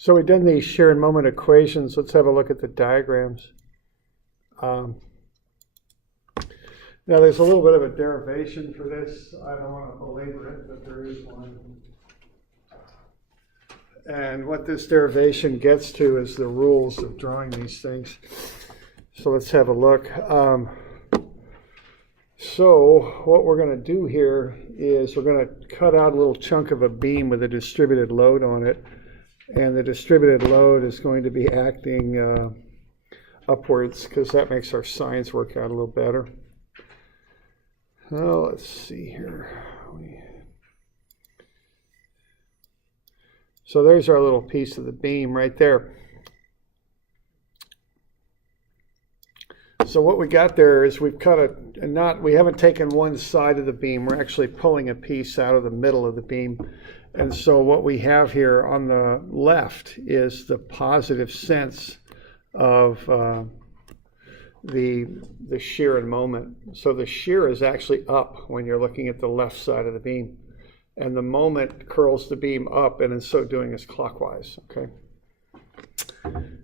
So we've done these shear and moment equations. Let's have a look at the diagrams. Now there's a little bit of a derivation for this. I don't want to belabor it, but there is one. And what this derivation gets to is the rules of drawing these things. So let's have a look. So what we're going to do here is we're going to cut out a little chunk of a beam with a distributed load on it. And the distributed load is going to be acting upwards because that makes our signs work out a little better. Now let's see here. So there's our little piece of the beam right there. So what we got there is we've cut a knot. We haven't taken one side of the beam. We're actually pulling a piece out of the middle of the beam. And so what we have here on the left is the positive sense of the shear and moment. So the shear is actually up when you're looking at the left side of the beam. And the moment curls the beam up, and in so doing is clockwise, okay?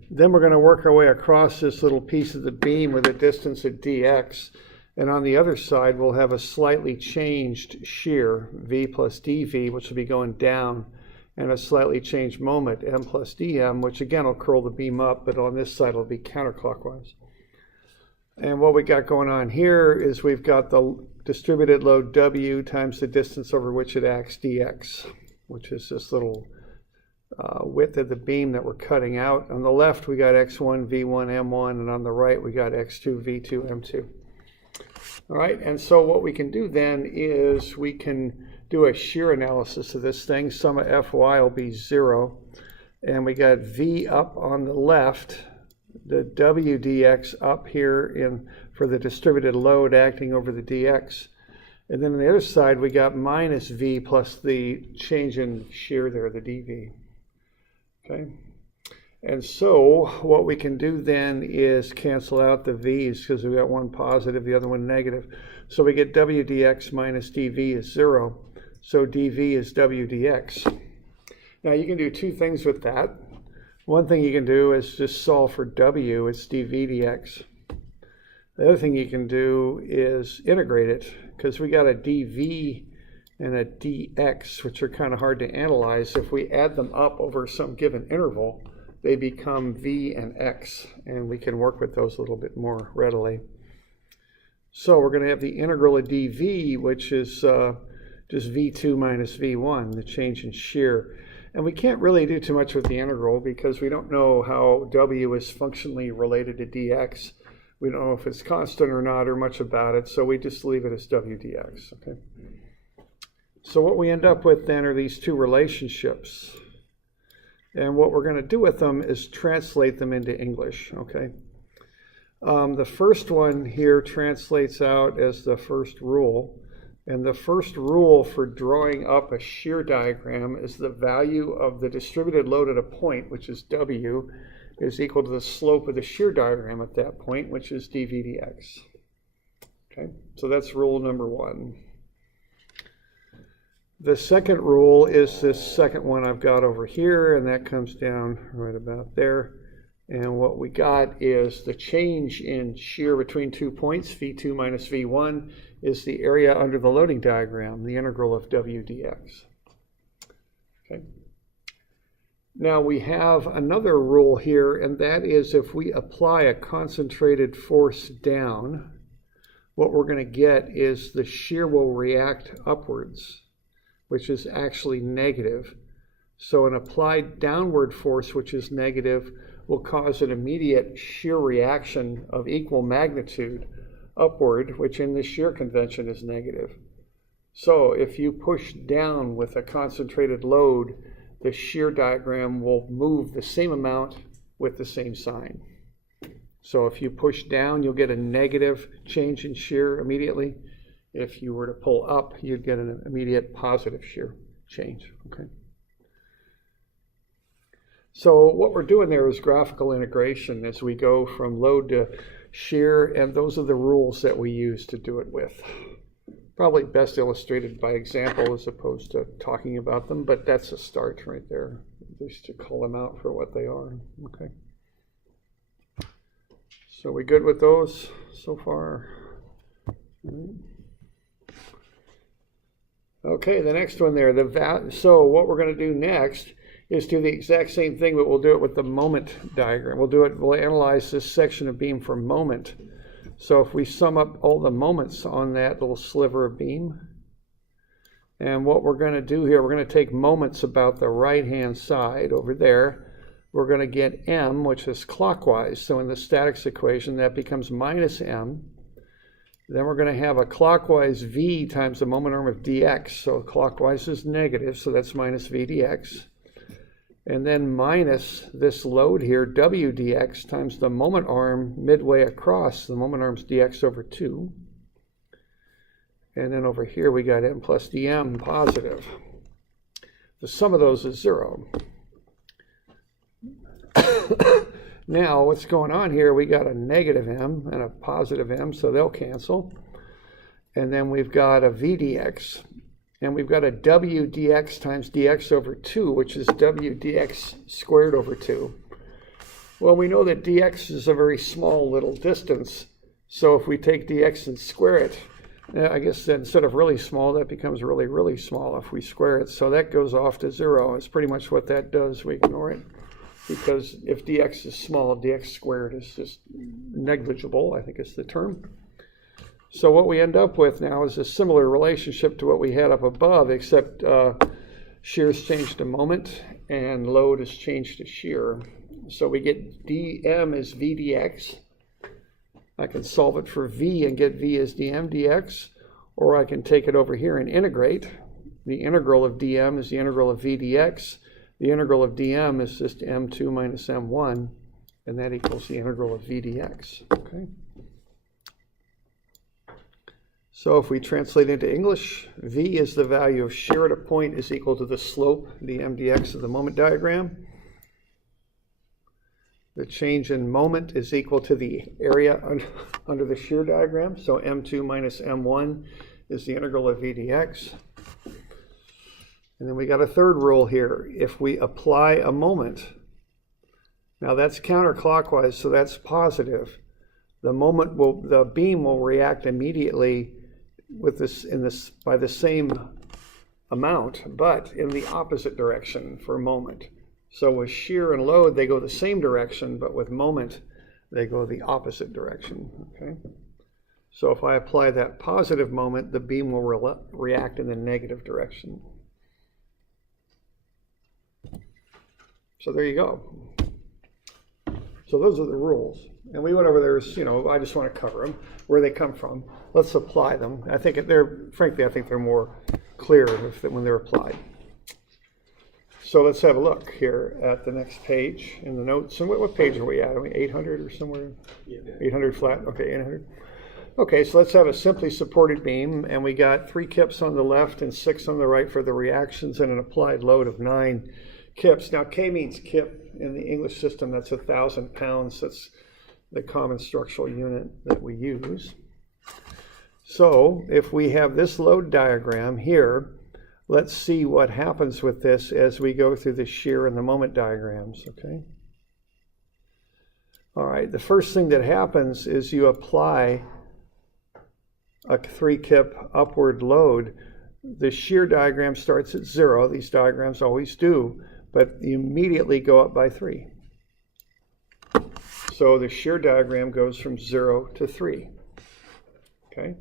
Then we're going to work our way across this little piece of the beam with a distance at dx. And on the other side, we'll have a slightly changed shear, v plus dv, which will be going down, and a slightly changed moment, m plus dm, which again will curl the beam up, but on this side it'll be counterclockwise. And what we got going on here is we've got the distributed load w times the distance over which it acts dx, which is this little width of the beam that we're cutting out. On the left, we got x1, v1, m1, and on the right, we got x2, v2, m2. All right, and so what we can do then is we can do a shear analysis of this thing. Sum of Fy will be 0. And we got V up on the left, the W dx up here for the distributed load acting over the dx. And then on the other side, we got minus V plus the change in shear there, the dV. Okay. And so what we can do then is cancel out the v's because we got one positive, the other one negative. So we get w dx minus dv is 0. So dv is w dx. Now you can do two things with that. One thing you can do is just solve for w, it's dv dx. The other thing you can do is integrate it because we got a dv and a dx, which are kind of hard to analyze. If we add them up over some given interval, they become v and x, and we can work with those a little bit more readily. So we're going to have the integral of dv, which is just v2 minus v1, the change in shear. And we can't really do too much with the integral because we don't know how w is functionally related to dx. We don't know if it's constant or not or much about it, so we just leave it as w dx. Okay. So what we end up with then are these two relationships. And what we're going to do with them is translate them into English, okay? The first one here translates out as the first rule. And the first rule for drawing up a shear diagram is the value of the distributed load at a point, which is W, is equal to the slope of the shear diagram at that point, which is dV dx. Okay, so that's rule number one. The second rule is this second one I've got over here, and that comes down right about there. And what we got is the change in shear between 2 points, V2 minus V1, is the area under the loading diagram, the integral of W dx. Okay. Now we have another rule here, and that is if we apply a concentrated force down, what we're going to get is the shear will react upwards, which is actually negative. So an applied downward force, which is negative, will cause an immediate shear reaction of equal magnitude upward, which in the shear convention is negative. So if you push down with a concentrated load, the shear diagram will move the same amount with the same sign. So if you push down, you'll get a negative change in shear immediately. If you were to pull up, you'd get an immediate positive shear change. Okay. So what we're doing there is graphical integration as we go from load to shear, and those are the rules that we use to do it with. Probably best illustrated by example as opposed to talking about them, but that's a start right there. just to call them out for what they are. Okay. So we good with those so far? Okay, the next one there. So what we're going to do next is do the exact same thing, but we'll do it with the moment diagram. We'll analyze this section of beam for moment. So if we sum up all the moments on that little sliver of beam, and what we're going to do here, we're going to take moments about the right-hand side over there. We're going to get m, which is clockwise. So in the statics equation, that becomes minus m. Then we're going to have a clockwise v times the moment arm of dx. So clockwise is negative, so that's minus v dx. And then minus this load here, w dx, times the moment arm midway across. The moment arm's dx over 2. And then over here we got m plus dm positive. The sum of those is 0. Now what's going on here, we got a negative m and a positive m, so they'll cancel. And then we've got a v dx. And we've got a w dx times dx over 2, which is w dx squared over 2. Well, we know that dx is a very small little distance. So if we take dx and square it, I guess that instead of really small, that becomes really, really small if we square it. So that goes off to 0. It's pretty much what that does. We ignore it. Because if dx is small, dx squared is just negligible, I think is the term. So what we end up with now is a similar relationship to what we had up above, except shear's changed to moment and load is changed to shear. So we get dm is v dx. I can solve it for v and get v as dm dx, or I can take it over here and integrate. The integral of dm is the integral of v dx. The integral of dm is just m2 minus m1, and that equals the integral of v dx. Okay. So if we translate into English, v is the value of shear at a point is equal to the slope, the mdx of the moment diagram. The change in moment is equal to the area under the shear diagram. So m2 minus m1 is the integral of v dx. And then we got a third rule here. If we apply a moment, now that's counterclockwise, so that's positive. The beam will react immediately with this by the same amount, but in the opposite direction for moment. So with shear and load, they go the same direction, but with moment, they go the opposite direction. Okay. So if I apply that positive moment, the beam will react in the negative direction. So there you go. So those are the rules. And we went over those, I just want to cover them, where they come from. Let's apply them. I think frankly, I think they're more clear when they're applied. So let's have a look here at the next page in the notes. And what page are we at? Are we 800 or somewhere? Yeah. 800 flat? Okay, 800. Okay, so let's have a simply supported beam, and we got 3 kips on the left and 6 on the right for the reactions and an applied load of 9 kips. Now, K means kip in the English system. That's 1,000 pounds. That's the common structural unit that we use. So if we have this load diagram here, let's see what happens with this as we go through the shear and the moment diagrams, okay? All right, the first thing that happens is you apply a 3-kip upward load. The shear diagram starts at 0. These diagrams always do, but you immediately go up by 3. So the shear diagram goes from 0 to 3, okay?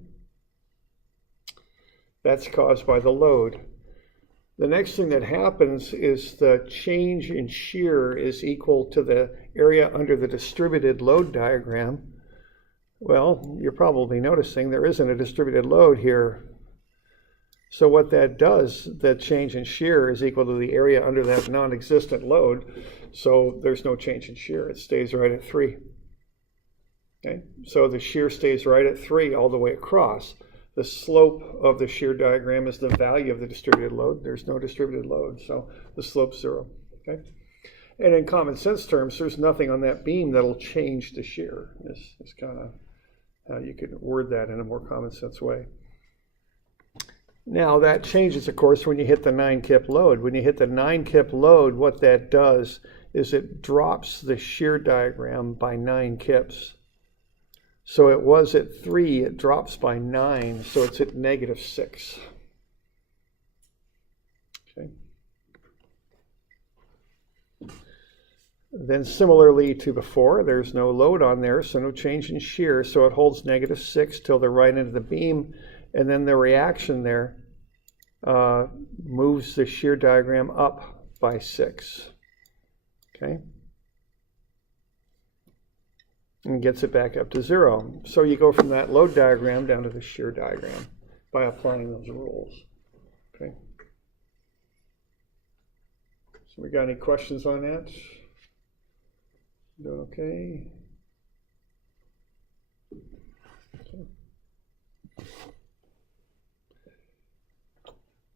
That's caused by the load. The next thing that happens is the change in shear is equal to the area under the distributed load diagram. Well, you're probably noticing there isn't a distributed load here. So what that does, that change in shear is equal to the area under that non-existent load. So there's no change in shear. It stays right at 3. Okay? So the shear stays right at 3 all the way across. The slope of the shear diagram is the value of the distributed load. There's no distributed load, so the slope's 0. Okay? And in common sense terms, there's nothing on that beam that'll change the shear. This is kind of how you could word that in a more common sense way. Now that changes, of course, when you hit the 9-kip load. When you hit the 9-kip load, what that does is it drops the shear diagram by 9 kips. So it was at 3, it drops by 9, so it's at -6. Okay. Then similarly to before, there's no load on there, so no change in shear, so it holds -6 till the right end of the beam, and then the reaction there moves the shear diagram up by 6. Okay. And gets it back up to 0. So you go from that load diagram down to the shear diagram by applying those rules. Okay. So we got any questions on that? Doing okay?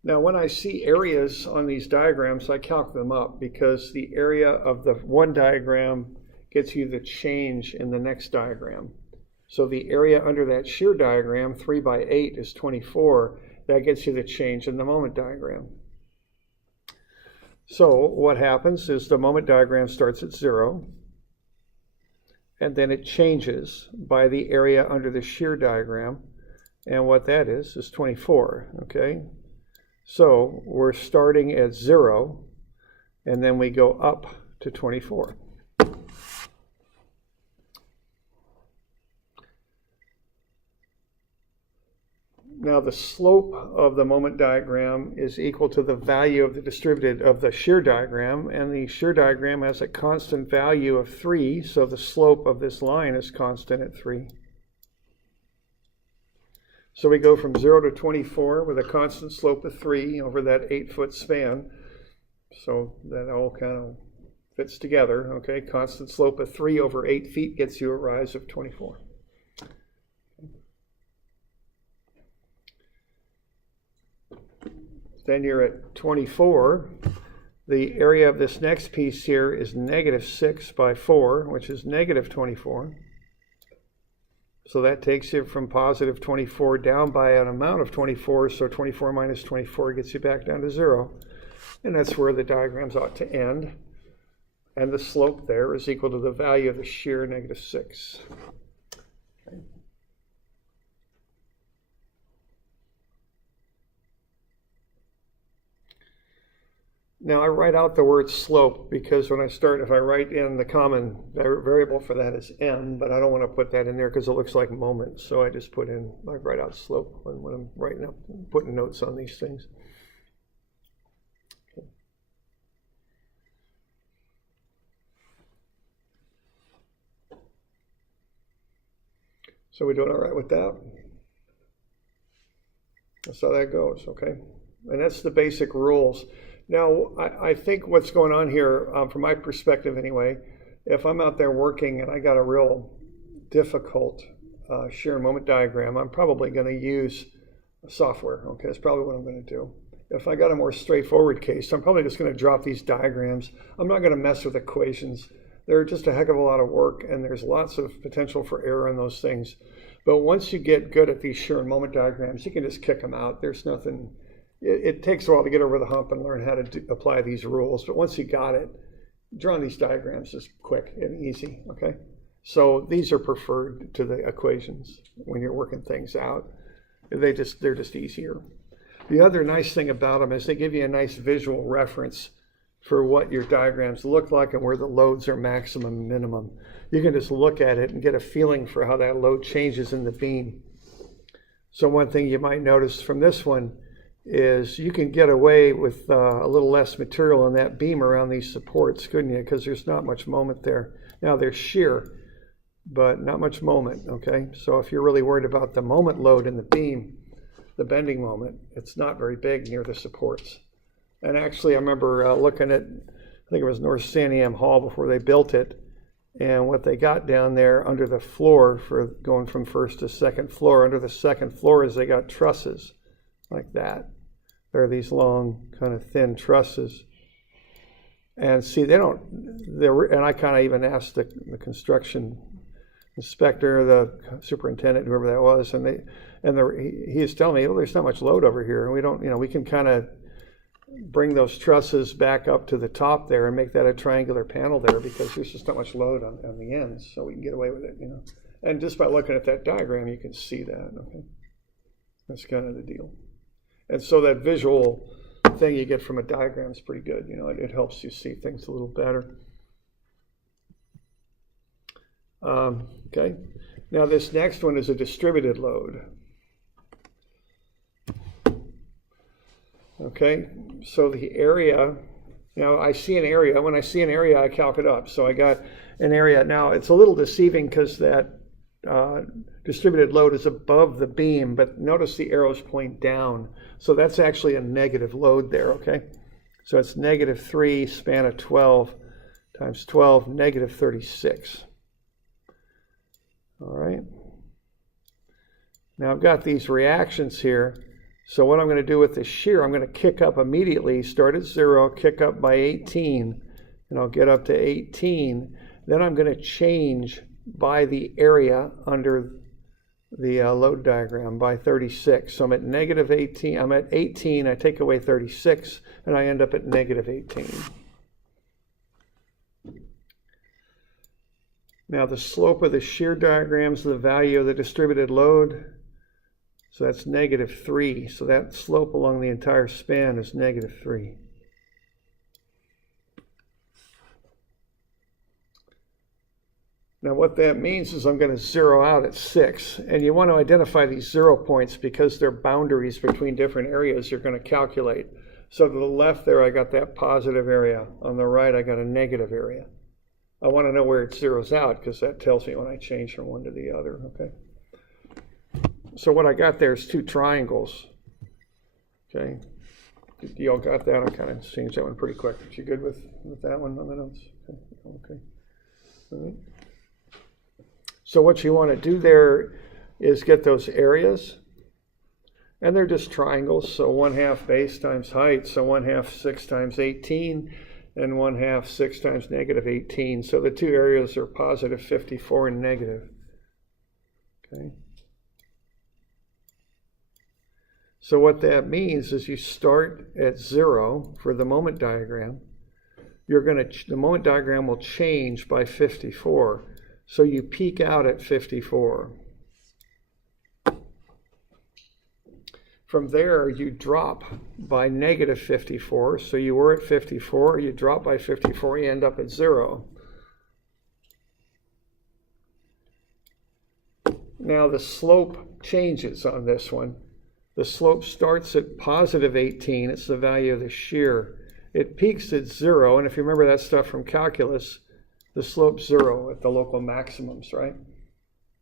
Now, when I see areas on these diagrams, I calc them up because the area of the one diagram gets you the change in the next diagram. So the area under that shear diagram, 3 by 8 is 24. That gets you the change in the moment diagram. So what happens is the moment diagram starts at 0, and then it changes by the area under the shear diagram. And what that is 24, okay? So we're starting at 0, and then we go up to 24. Now the slope of the moment diagram is equal to the value of the distributed of the shear diagram, and the shear diagram has a constant value of 3, so the slope of this line is constant at 3. So we go from 0 to 24 with a constant slope of 3 over that 8-foot span. So that all kind of fits together, okay? Constant slope of 3 over 8 feet gets you a rise of 24. Then you're at 24. The area of this next piece here is -6 by 4, which is -24. So that takes you from positive 24 down by an amount of 24, so 24 minus 24 gets you back down to 0. And that's where the diagrams ought to end. And the slope there is equal to the value of the shear, -6. Okay. Now I write out the word slope because when I start, if I write in the common variable for that is m, but I don't want to put that in there because it looks like moment. So I just put in, I write out slope when I'm writing up, putting notes on these things. Okay. So we're doing all right with that? That's how that goes, okay? And that's the basic rules. Now, I think what's going on here, from my perspective anyway, if I'm out there working and I got a real difficult shear and moment diagram, I'm probably going to use software. Okay, that's probably what I'm going to do. If I got a more straightforward case, I'm probably just going to drop these diagrams. I'm not going to mess with equations. They're just a heck of a lot of work, and there's lots of potential for error in those things. But once you get good at these shear and moment diagrams, you can just kick them out. There's nothing. It takes a while to get over the hump and learn how to apply these rules, but once you got it, drawing these diagrams is quick and easy, okay? So these are preferred to the equations when you're working things out. They're just easier. The other nice thing about them is they give you a nice visual reference for what your diagrams look like and where the loads are maximum and minimum. You can just look at it and get a feeling for how that load changes in the beam. So one thing you might notice from this one is you can get away with a little less material on that beam around these supports, couldn't you? Because there's not much moment there. Now there's shear, but not much moment, okay? So if you're really worried about the moment load in the beam, the bending moment, it's not very big near the supports. And actually I remember looking at, I think it was North Santiam Hall before they built it, and what they got down there under the floor for going from first to second floor, under the second floor is they got trusses like that. There are these long, kind of thin trusses. And see, and I kind of even asked the construction inspector, the superintendent, whoever that was, and And he is telling me, oh, there's not much load over here. And we don't, we can kind of bring those trusses back up to the top there and make that a triangular panel there because there's just not much load on the ends, so we can get away with it, And just by looking at that diagram, you can see that, okay? That's kind of the deal. And so that visual thing you get from a diagram is pretty good, it helps you see things a little better. Okay, now this next one is a distributed load. Okay, so the area, now I see an area. When I see an area, I calc it up. So I got an area. Now it's a little deceiving because that distributed load is above the beam, but notice the arrows point down. So that's actually a negative load there, okay? So it's -3 span of 12 times 12, -36. All right. Now I've got these reactions here. So what I'm going to do with this shear, I'm going to kick up immediately, start at 0, kick up by 18, and I'll get up to 18. Then I'm going to change by the area under the load diagram by 36. So I'm at -18, I'm at 18, I take away 36, and I end up at -18. Now the slope of the shear diagram is the value of the distributed load. So that's -3. So that slope along the entire span is -3. Now what that means is I'm going to zero out at 6. And you want to identify these 0 points because they're boundaries between different areas you're going to calculate. So to the left there I got that positive area. On the right I got a negative area. I want to know where it zeroes out because that tells me when I change from one to the other, okay? So what I got there is 2 triangles, okay? You all got that? I kind of changed that one pretty quick. You good with that one on the notes? Okay. All right. So what you want to do there is get those areas, and they're just triangles. So 1/2 base times height, so 1/2 6 times 18, and 1/2 6 times -18. So the 2 areas are positive 54 and negative. Okay. So what that means is you start at 0 for the moment diagram. The moment diagram will change by 54. So you peak out at 54. From there, you drop by -54. So you were at 54, you drop by 54, you end up at 0. Now the slope changes on this one. The slope starts at positive 18. It's the value of the shear. It peaks at 0, and if you remember that stuff from calculus, the slope's 0 at the local maximums, right?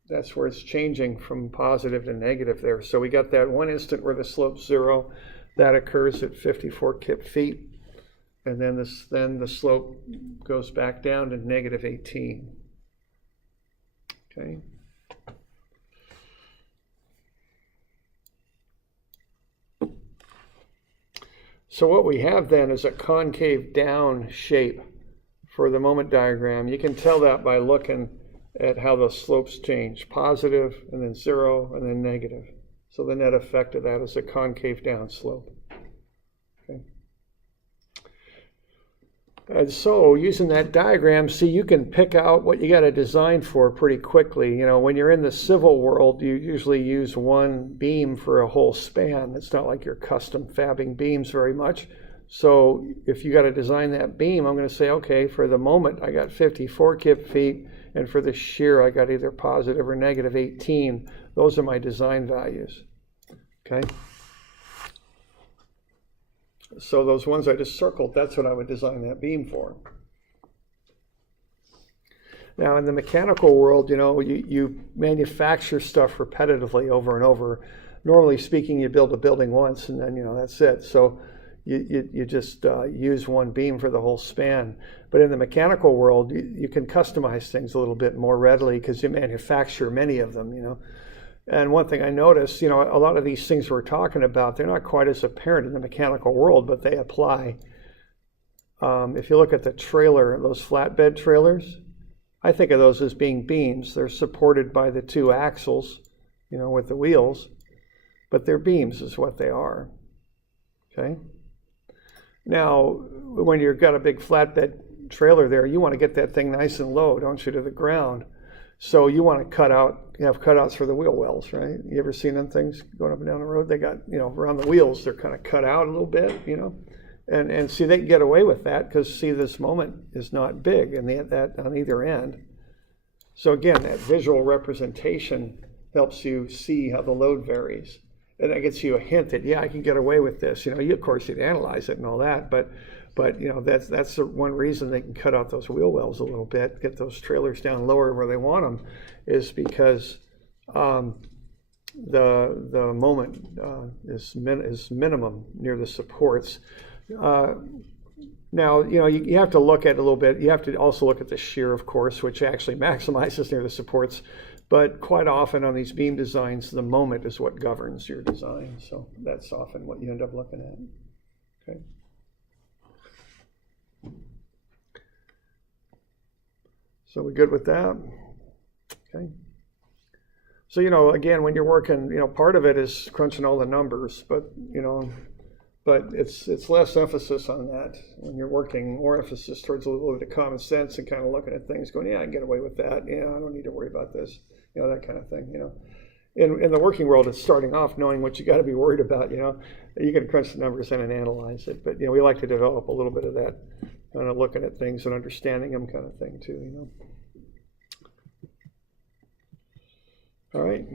That's where it's changing from positive to negative there. So we got that one instant where the slope's 0. That occurs at 54 kip feet. And then the slope goes back down to -18. Okay. So what we have then is a concave down shape for the moment diagram. You can tell that by looking at how the slopes change. Positive, and then 0, and then negative. So the net effect of that is a concave down slope. Okay. And so using that diagram, see, you can pick out what you got to design for pretty quickly. When you're in the civil world, you usually use one beam for a whole span. It's not like you're custom fabbing beams very much. So if you got to design that beam, I'm going to say, okay, for the moment, I got 54 kip feet, and for the shear, I got either positive or -18. Those are my design values. Okay. So those ones I just circled, that's what I would design that beam for. Now in the mechanical world, you manufacture stuff repetitively over and over. Normally speaking, you build a building once and then, that's it. So you just use one beam for the whole span. But in the mechanical world, you can customize things a little bit more readily because you manufacture many of them, And one thing I noticed, a lot of these things we're talking about, they're not quite as apparent in the mechanical world, but they apply. If you look at the trailer, those flatbed trailers, I think of those as being beams. They're supported by the 2 axles, with the wheels. but they're beams is what they are. Okay. Now, when you've got a big flatbed trailer there, you want to get that thing nice and low, don't you, to the ground. So you want to cut out, you have cutouts for the wheel wells, right? You ever seen them things going up and down the road? They got, around the wheels, they're kind of cut out a little bit, And see, they can get away with that because, see, this moment is not big and that on either end. So again, that visual representation helps you see how the load varies. And that gets you a hint that, yeah, I can get away with this. Of course, you'd analyze it and all that, but that's the one reason they can cut out those wheel wells a little bit, get those trailers down lower where they want them, is because the moment is minimum near the supports. Now, you have to look at it a little bit. You have to also look at the shear, of course, which actually maximizes near the supports. But quite often on these beam designs, the moment is what governs your design. So that's often what you end up looking at. Okay. So we good with that? Okay. So, again, when you're working, part of it is crunching all the numbers, but it's less emphasis on that when you're working, more emphasis towards a little bit of common sense and kind of looking at things going, yeah, I can get away with that. I don't need to worry about this, that kind of thing, In the working world, it's starting off knowing what you got to be worried about, You can crunch the numbers in and analyze it, but, we like to develop a little bit of that kind of looking at things and understanding them kind of thing too, All right.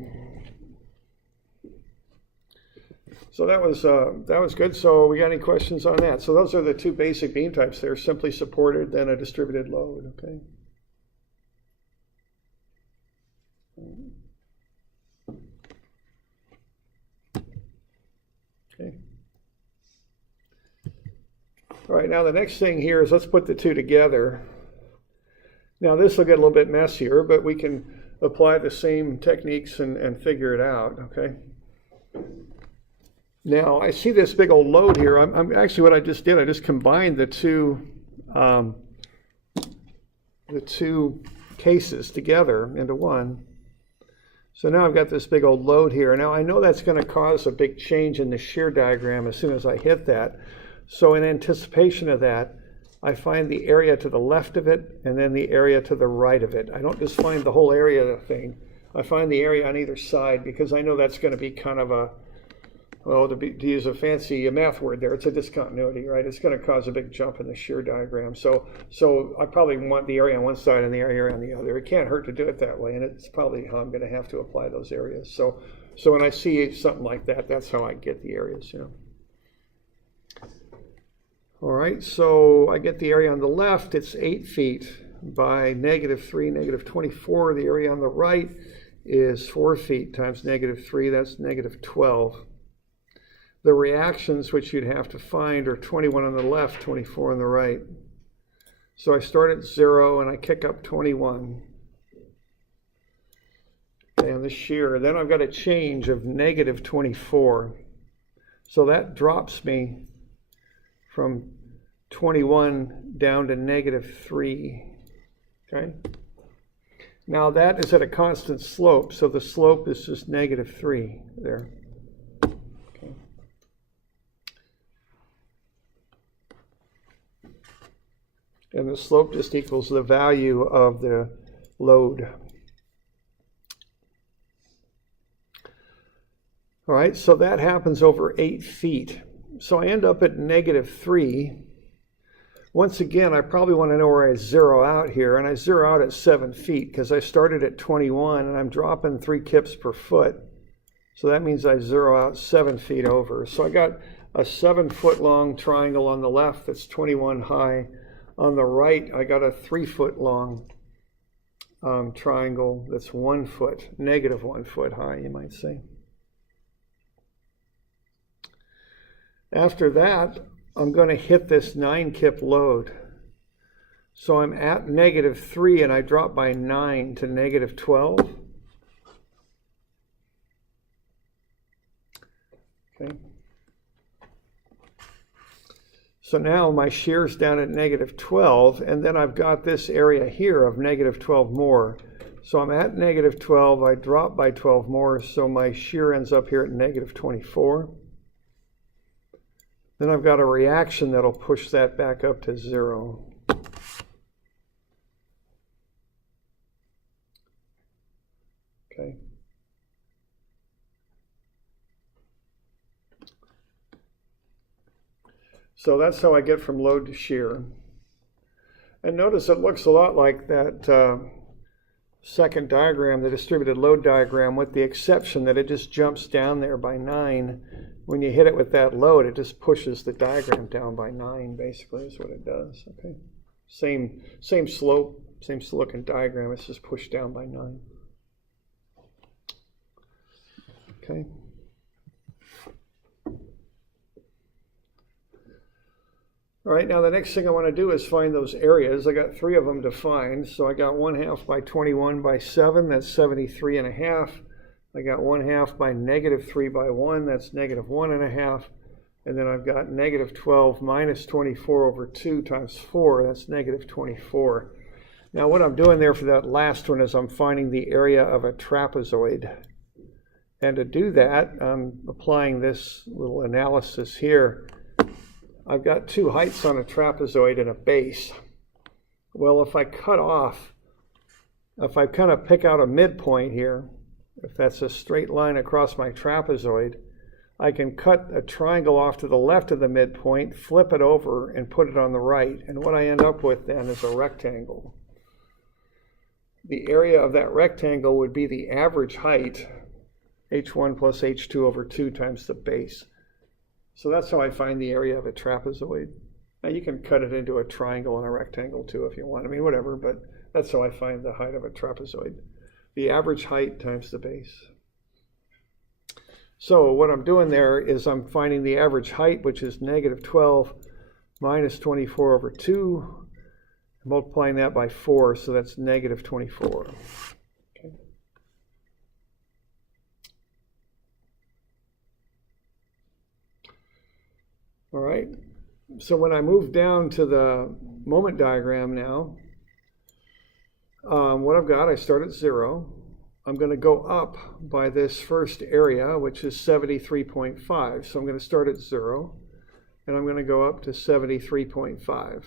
So that was good. So we got any questions on that? So those are the two basic beam types there: simply supported, then a distributed load. Okay. Okay. All right. Now the next thing here is let's put the two together. Now this will get a little bit messier, but we can apply the same techniques and figure it out. Okay. Now I see this big old load here. I'm actually, what I just did, I just combined the two cases together into one. So now I've got this big old load here. Now I know that's going to cause a big change in the shear diagram as soon as I hit that. So in anticipation of that, I find the area to the left of it and then the area to the right of it. I don't just find the whole area of the thing. I find the area on either side because I know that's going to be kind of a, well, to use a fancy math word there, it's a discontinuity, right? It's going to cause a big jump in the shear diagram. So I probably want the area on one side and the area on the other. It can't hurt to do it that way, and it's probably how I'm going to have to apply those areas. So when I see something like that, that's how I get the areas, All right, so I get the area on the left, it's 8 feet by -3, -24. The area on the right is 4 feet times -3, that's -12. The reactions which you'd have to find are 21 on the left, 24 on the right. So I start at 0 and I kick up 21. And the shear, then I've got a change of -24. So that drops me from 21 down to -3. Okay. Now that is at a constant slope, so the slope is just -3 there. Okay. And the slope just equals the value of the load. All right, so that happens over 8 feet. So I end up at -3. Once again, I probably want to know where I zero out here, and I zero out at 7 feet because I started at 21 and I'm dropping 3 kips per foot. So that means I zero out 7 feet over. So I got a 7-foot long triangle on the left that's 21 high. On the right, I got a 3-foot long triangle that's 1 foot, -1 foot high, you might say. After that, I'm going to hit this 9-kip load. So I'm at -3 and I drop by 9 to -12. Okay. So now my shear's down at -12, and then I've got this area here of -12 more. So I'm at negative 12, I drop by 12 more, so my shear ends up here at negative 24. Then I've got a reaction that'll push that back up to 0. Okay. So that's how I get from load to shear. And notice it looks a lot like that second diagram, the distributed load diagram, with the exception that it just jumps down there by 9. When you hit it with that load, it just pushes the diagram down by 9, basically, is what it does. Okay. Same slope, same looking diagram, it's just pushed down by 9. Okay. All right, now the next thing I want to do is find those areas. I got 3 of them defined. So I got 1/2 by 21 by 7, that's 73.5. I got 1/2 by negative 3 by 1, that's negative 1.5. And then I've got negative 12 minus 24 over 2 times 4, that's negative 24. Now what I'm doing there for that last one is I'm finding the area of a trapezoid. And to do that, I'm applying this little analysis here. I've got 2 heights on a trapezoid and a base. Well, if I cut off, if I kind of pick out a midpoint here, if that's a straight line across my trapezoid, I can cut a triangle off to the left of the midpoint, flip it over, and put it on the right. And what I end up with then is a rectangle. The area of that rectangle would be the average height, h1 plus h2 over 2 times the base. So that's how I find the area of a trapezoid. Now you can cut it into a triangle and a rectangle too if you want. I mean, whatever, but that's how I find the height of a trapezoid. The average height times the base. So what I'm doing there is I'm finding the average height, which is negative 12 minus 24 over 2, multiplying that by 4, so that's negative 24. All right, so when I move down to the moment diagram now, what I've got, I start at 0. I'm going to go up by this first area, which is 73.5. So I'm going to start at 0, and I'm going to go up to 73.5.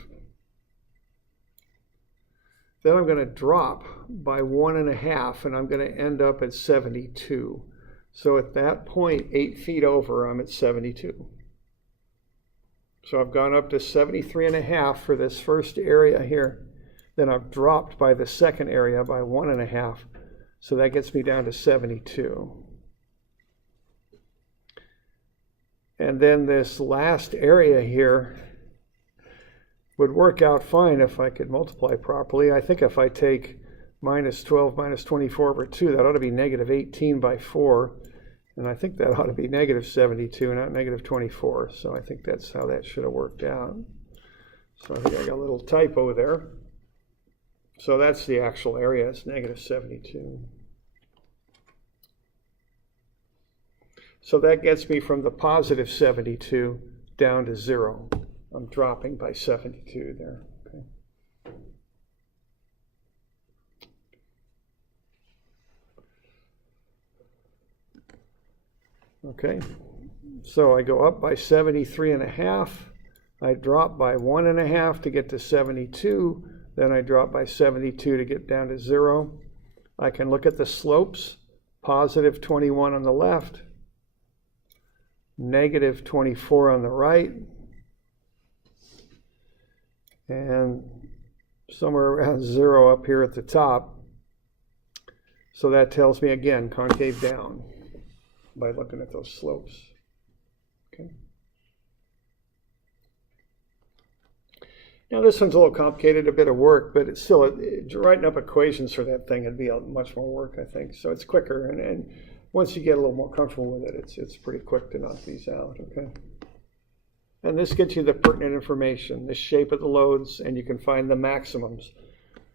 Then I'm going to drop by 1.5, and I'm going to end up at 72. So at that point, 8 feet over, I'm at 72. So I've gone up to 73.5 for this first area here. Then I've dropped by the second area by 1.5. So that gets me down to 72. And then this last area here would work out fine if I could multiply properly. I think if I take minus 12 minus 24 over 2, that ought to be negative 18 by 4. And I think that ought to be negative 72, not negative 24. So I think that's how that should have worked out. So I think I got a little typo there. So that's the actual area, it's negative 72. So that gets me from the positive 72 down to 0. I'm dropping by 72 there. Okay, so I go up by 73.5, I drop by 1.5 to get to 72, then I drop by 72 to get down to 0. I can look at the slopes, positive 21 on the left, negative 24 on the right, and somewhere around 0 up here at the top. So that tells me, again, concave down by looking at those slopes. Okay. Now this one's a little complicated, a bit of work, but it's still, writing up equations for that thing would be much more work, I think. So it's quicker, and once you get a little more comfortable with it, it's pretty quick to knock these out, okay? And this gets you the pertinent information, the shape of the loads, and you can find the maximums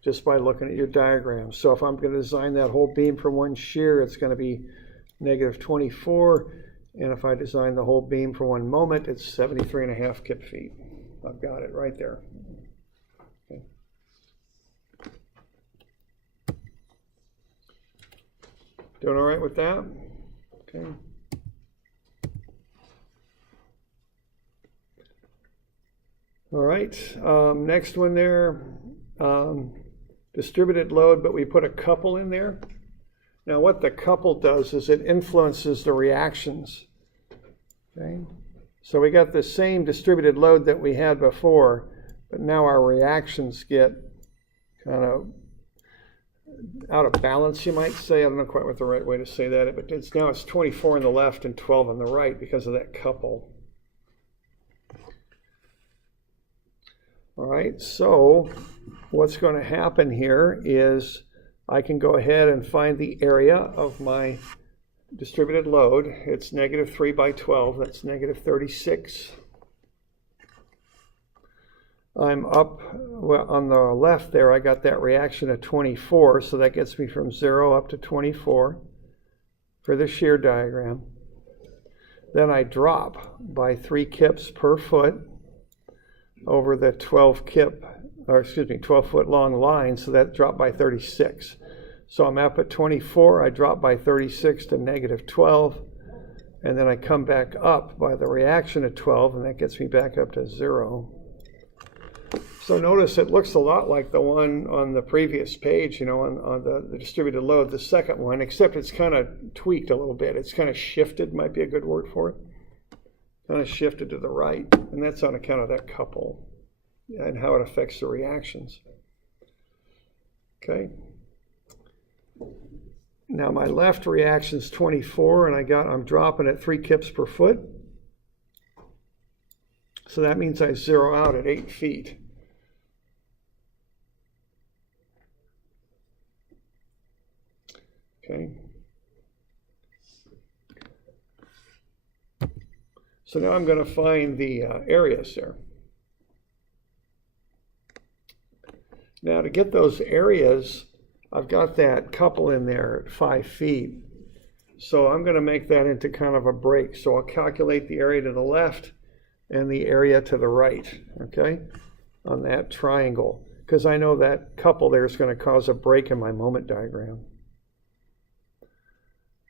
just by looking at your diagram. So if I'm going to design that whole beam for one shear, it's going to be negative 24, and if I design the whole beam for one moment, it's 73.5 kip feet. I've got it right there. Okay. Doing all right with that? Okay. All right, next one there, distributed load, but we put a couple in there. Now what the couple does is it influences the reactions. Okay, so we got the same distributed load that we had before, but now our reactions get kind of out of balance, you might say. I don't know quite what the right way to say that, but now it's 24 on the left and 12 on the right because of that couple. All right, so what's going to happen here is I can go ahead and find the area of my distributed load. It's negative 3 by 12, that's negative 36. I'm up, well, on the left there, I got that reaction at 24, so that gets me from 0 up to 24 for the shear diagram. Then I drop by 3 kips per foot over the 12 foot long line, so that dropped by 36. So I'm up at 24, I drop by 36 to negative 12, and then I come back up by the reaction at 12, and that gets me back up to 0. So notice it looks a lot like the one on the previous page, you know, on the distributed load, the second one, except it's kind of tweaked a little bit. It's kind of shifted, might be a good word for it. Kind of shifted to the right, and that's on account of that couple and how it affects the reactions. Okay. Now my left reaction is 24, and I'm dropping at 3 kips per foot. So that means I zero out at 8 feet. Okay. So now I'm going to find the areas there. Now to get those areas, I've got that couple in there at 5 feet. So I'm going to make that into kind of a break. So I'll calculate the area to the left and the area to the right, okay, on that triangle, because I know that couple there is going to cause a break in my moment diagram.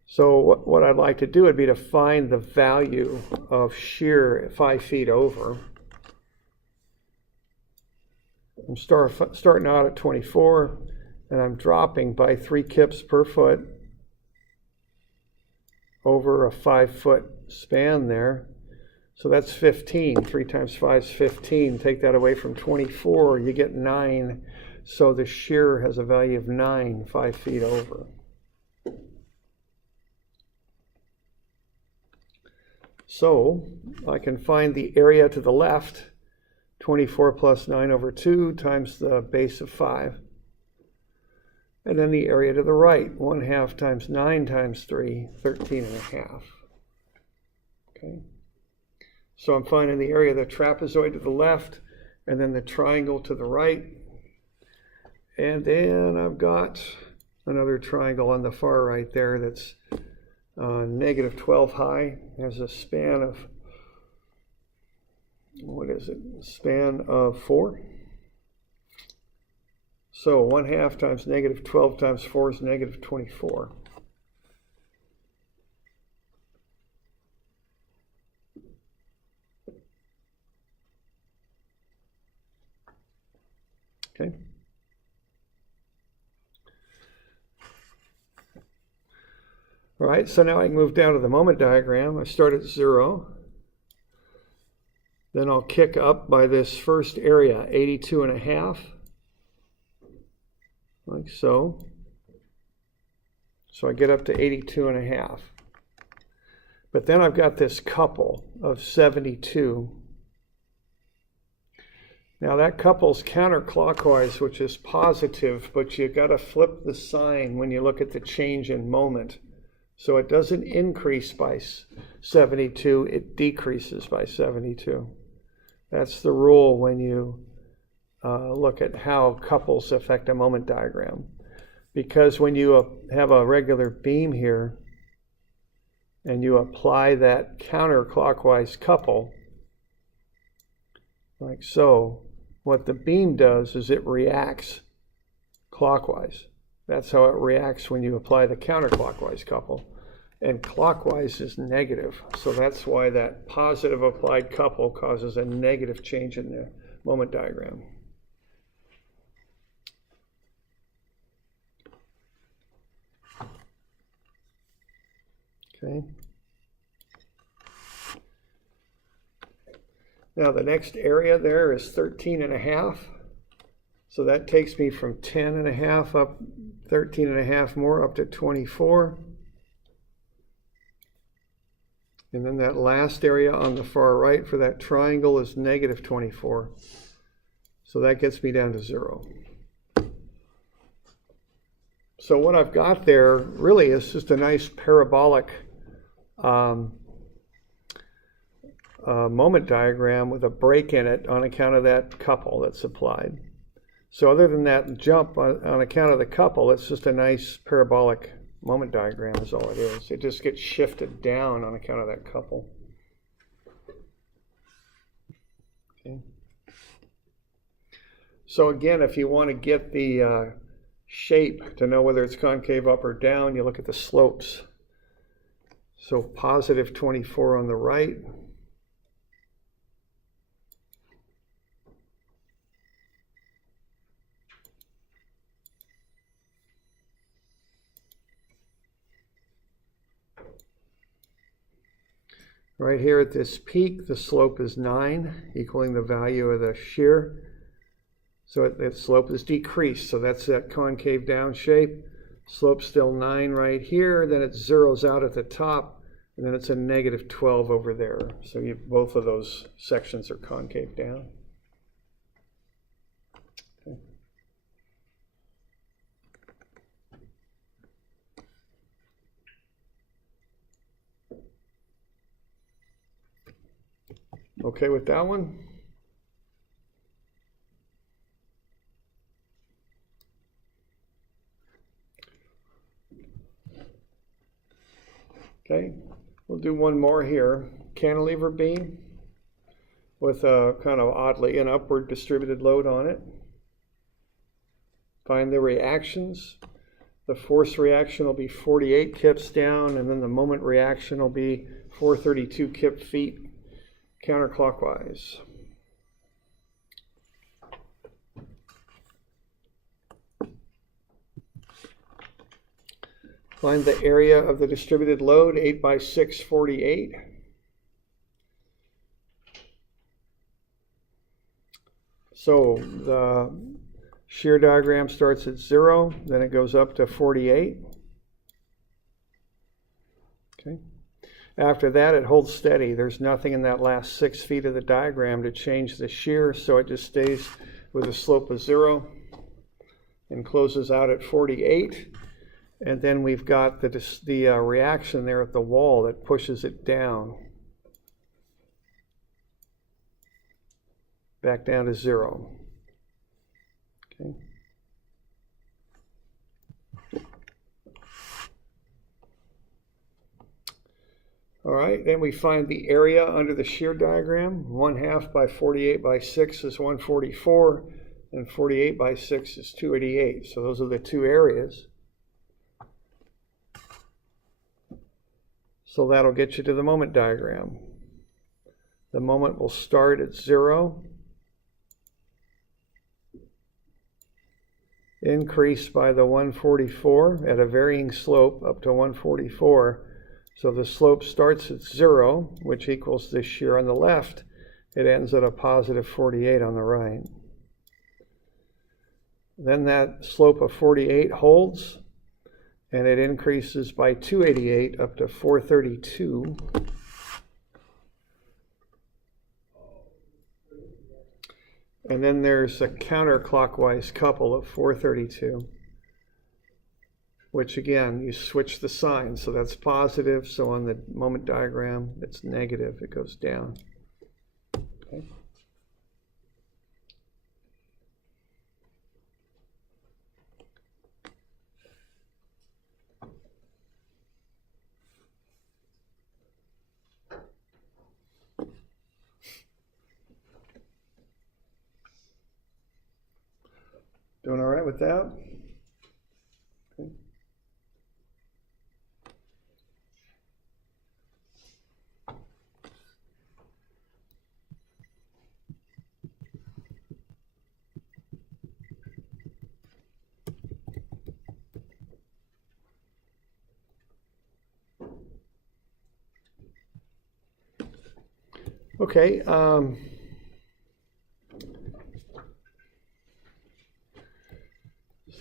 So what I'd like to do would be to find the value of shear at 5 feet over. I'm starting out at 24, and I'm dropping by 3 kips per foot over a 5 foot span there. So that's 15. 3 times 5 is 15. Take that away from 24, you get 9. So the shear has a value of 9, 5 feet over. So I can find the area to the left, 24 plus 9 over 2 times the base of 5. And then the area to the right, 1/2 times 9 times 3, 13.5. Okay. So I'm finding the area of the trapezoid to the left, and then the triangle to the right. And then I've got another triangle on the far right there that's negative 12 high. Has a span of, what is it? Span of 4. So 1/2 times negative 12 times 4 is negative 24. Okay. All right, so now I can move down to the moment diagram. I start at 0. Then I'll kick up by this first area, 82.5, like so. So I get up to 82.5. But then I've got this couple of 72. Now that couple's counterclockwise, which is positive, but you've got to flip the sign when you look at the change in moment. So it doesn't increase by 72, it decreases by 72. That's the rule when you look at how couples affect a moment diagram. Because when you have a regular beam here and you apply that counterclockwise couple, like so, what the beam does is it reacts clockwise. That's how it reacts when you apply the counterclockwise couple. And clockwise is negative, so that's why that positive applied couple causes a negative change in the moment diagram. Okay. Now the next area there is 13.5. So that takes me from 10.5 up 13.5 more up to 24. And then that last area on the far right for that triangle is negative 24. So that gets me down to 0. So what I've got there really is just a nice parabolic moment diagram with a break in it on account of that couple that's applied. So other than that jump on account of the couple, it's just a nice parabolic moment diagram is all it is. It just gets shifted down on account of that couple. Okay. So again, if you want to get the shape to know whether it's concave up or down, you look at the slopes. So positive 24 on the right. Right here at this peak, the slope is 9, equaling the value of the shear. So that slope is decreased, so that's that concave down shape. Slope's still 9 right here, then it zeroes out at the top, and then it's a negative 12 over there. So both of those sections are concave down. Okay. Okay with that one? Okay, we'll do one more here. Cantilever beam with a kind of oddly an upward distributed load on it. Find the reactions. The force reaction will be 48 kips down, and then the moment reaction will be 432 kip feet counterclockwise. Find the area of the distributed load, 8 by 6, 48. So the shear diagram starts at 0, then it goes up to 48. Okay. After that, it holds steady. There's nothing in that last 6 feet of the diagram to change the shear, so it just stays with a slope of 0 and closes out at 48. And then we've got the reaction there at the wall that pushes it down, back down to 0. Okay. All right, then we find the area under the shear diagram. 1/2 by 48 by 6 is 144, and 48 by 6 is 288. So those are the two areas. So that'll get you to the moment diagram. The moment will start at 0, increase by the 144 at a varying slope up to 144. So the slope starts at 0, which equals the shear on the left. It ends at a positive 48 on the right. Then that slope of 48 holds, and it increases by 288 up to 432. And then there's a counterclockwise couple of 432. Which again, you switch the sign. So that's positive, so on the moment diagram, it's negative, it goes down. Okay. Doing all right with that? Okay. So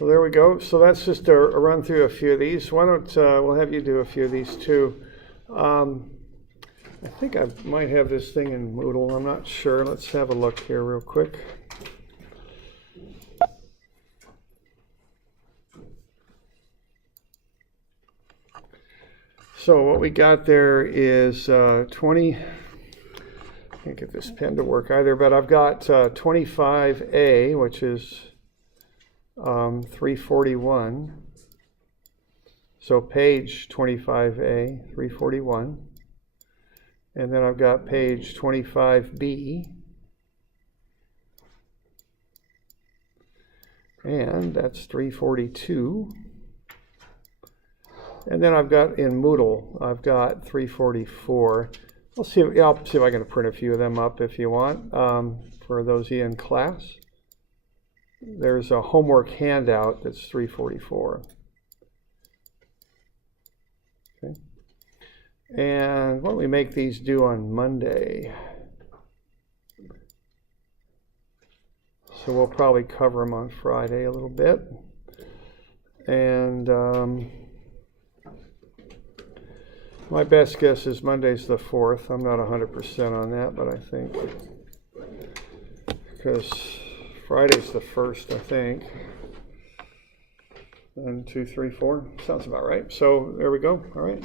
there we go. So that's just a run through a few of these. Why don't we'll have you do a few of these too. I think I might have this thing in Moodle. I'm not sure. Let's have a look here real quick. So what we got there is 20. I can't get this pen to work either, but I've got 25A, which is 341. So page 25A, 341. And then I've got page 25B. And that's 342. And then I've got in Moodle, I've got 344. I'll see if I can print a few of them up if you want for those of you in class. There's a homework handout that's 344. Okay. And why don't we make these due on Monday? So we'll probably cover them on Friday a little bit. And my best guess is Monday's the 4th. I'm not 100% on that, but I think because Friday's the 1st, I think. 1, 2, 3, 4. Sounds about right. So there we go. All right.